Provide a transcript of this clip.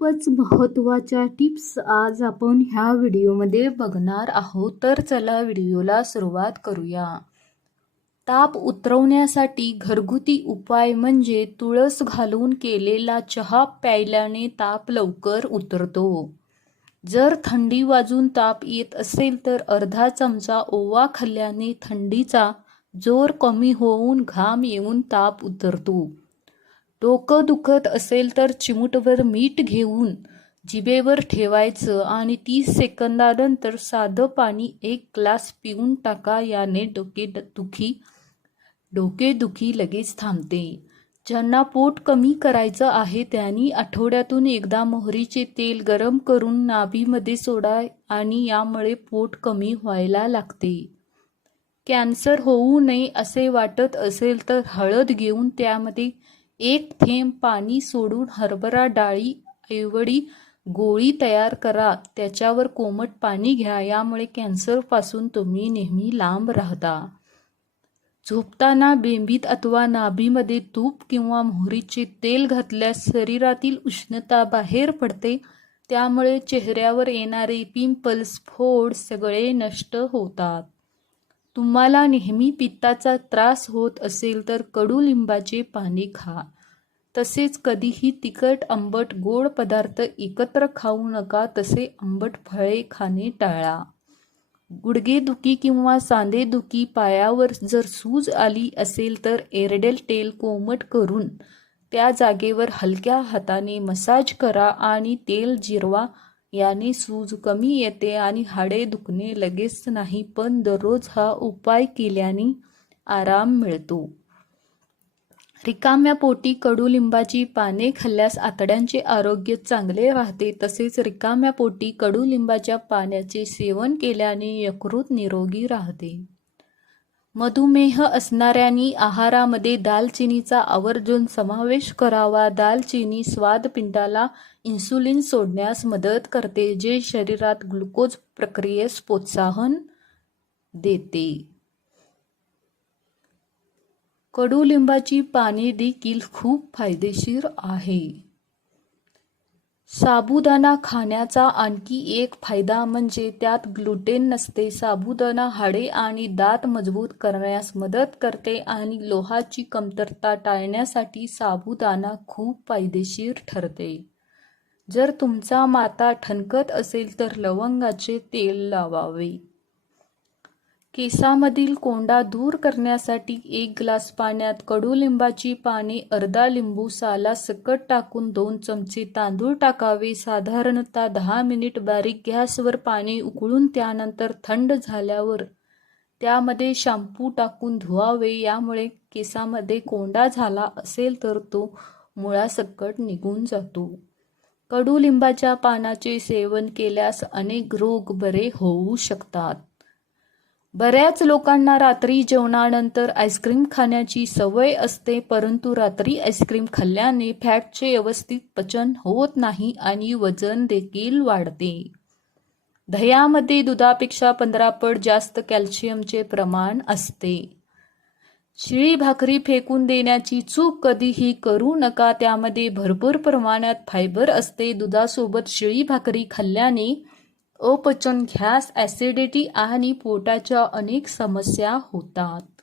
खूपच महत्त्वाच्या टिप्स आज आपण ह्या व्हिडिओमध्ये बघणार आहोत. तर चला व्हिडिओला सुरुवात करूया. ताप उतरवण्यासाठी घरगुती उपाय म्हणजे तुळस घालून केलेला चहा प्यायल्याने ताप लवकर उतरतो. जर थंडी वाजून ताप येत असेल तर अर्धा चमचा ओवा खाल्ल्याने थंडीचा जोर कमी होऊन घाम येऊन ताप उतरतो. डोकं दुखत असेल तर चिमूटभर मीठ घेऊन जिभेवर ठेवायचं आणि तीस सेकंदानंतर साधं पाणी एक ग्लास पिऊन टाका याने डोके दुखी डोकेदुखी लगेच थांबते. ज्यांना पोट कमी करायचं आहे त्यांनी आठवड्यातून एकदा मोहरीचे तेल गरम करून नाभीमध्ये सोडा आणि यामुळे पोट कमी व्हायला लागते. कॅन्सर होऊ नये असे वाटत असेल तर हळद घेऊन त्यामध्ये एक थेंब पाणी सोडून हरभरा डाळी ऐवडी गोळी तयार करा. त्याच्यावर कोमट पाणी घ्या. यामुळे कॅन्सरपासून तुम्ही नेहमी लांब राहता. झोपताना बेंबीत अथवा नाभीमध्ये तूप किंवा मोहरीचे तेल घातल्यास शरीरातील उष्णता बाहेर पडते. त्यामुळे चेहऱ्यावर येणारे पिंपल्स फोड सगळे नष्ट होतात. तुम्हाला नेहमी पित्ताचा त्रास होत असेल तर कडुलिंबाचे पाने खा. तसेच कधीही तिखट आंबट गोड पदार्थ एकत्र खाऊ नका तसे आंबट फळे खाणे टाळा. गुडघेदुखी किंवा सांधेदुखी पायावर जर सूज आली असेल तर एरडेल तेल कोमट करून त्या जागेवर हलक्या हाताने मसाज करा आणि तेल जिरवा याने सूज कमी येते आणि हाडे दुखणे लगेच नाही पण दररोज हा उपाय केल्याने आराम मिळतो. रिकाम्या पोटी कडुलिंबाची पाने खाल्ल्यास आतड्यांचे आरोग्य चांगले राहते. तसेच रिकाम्या पोटी कडुलिंबाच्या पाण्याचे सेवन केल्याने यकृत निरोगी राहते. मधुमेह असणाऱ्यांनी आहारामध्ये दालचिनीचा आवर्जून समावेश करावा. दालचिनी स्वादपिंडाला इन्सुलिन सोडण्यास मदत करते जे शरीरात ग्लुकोज प्रक्रियेस प्रोत्साहन देते. कडुलिंबाची पाने देखील खूप फायदेशीर आहे. साबुदाणा खाण्याचा आणखी एक फायदा म्हणजे त्यात ग्लुटेन नसते. साबुदाणा हाडे आणि दात मजबूत करण्यास मदत करते आणि लोहाची कमतरता टाळण्यासाठी साबुदाणा खूप फायदेशीर ठरते. जर तुमचा माता ठणकत असेल तर लवंगाचे तेल लावावे. केसामधील कोंडा दूर करण्यासाठी एक ग्लास पाण्यात कडुलिंबाची पाने अर्धा लिंबू साला सकट टाकून दोन चमचे तांदूळ टाकावे. साधारणतः दहा मिनिट बारीक गॅसवर पाणी उकळून त्यानंतर थंड झाल्यावर त्यामध्ये शॅम्पू टाकून धुवावे. यामुळे केसामध्ये कोंडा झाला असेल तर तो मुळासकट निघून जातो. कडुलिंबाच्या पानाचे सेवन केल्यास अनेक रोग बरे होऊ शकतात. बऱ्याच लोकांना रात्री जेवणानंतर आईस्क्रीम खाण्याची सवय असते परंतु रात्री आईस्क्रीम खाल्ल्याने फॅटचे व्यवस्थित पचन होत नाही आणि वजन देखील वाढते. दह्यामध्ये दुधापेक्षा पंधरा पट जास्त कॅल्शियमचे प्रमाण असते. शिळी भाकरी फेकून देण्याची चूक कधीही करू नका. त्यामध्ये भरपूर प्रमाणात फायबर असते. दुधासोबत शिळी भाकरी खाल्ल्याने अपचन घ्यास ॲसिडिटी आणि पोटाच्या अनेक समस्या होतात.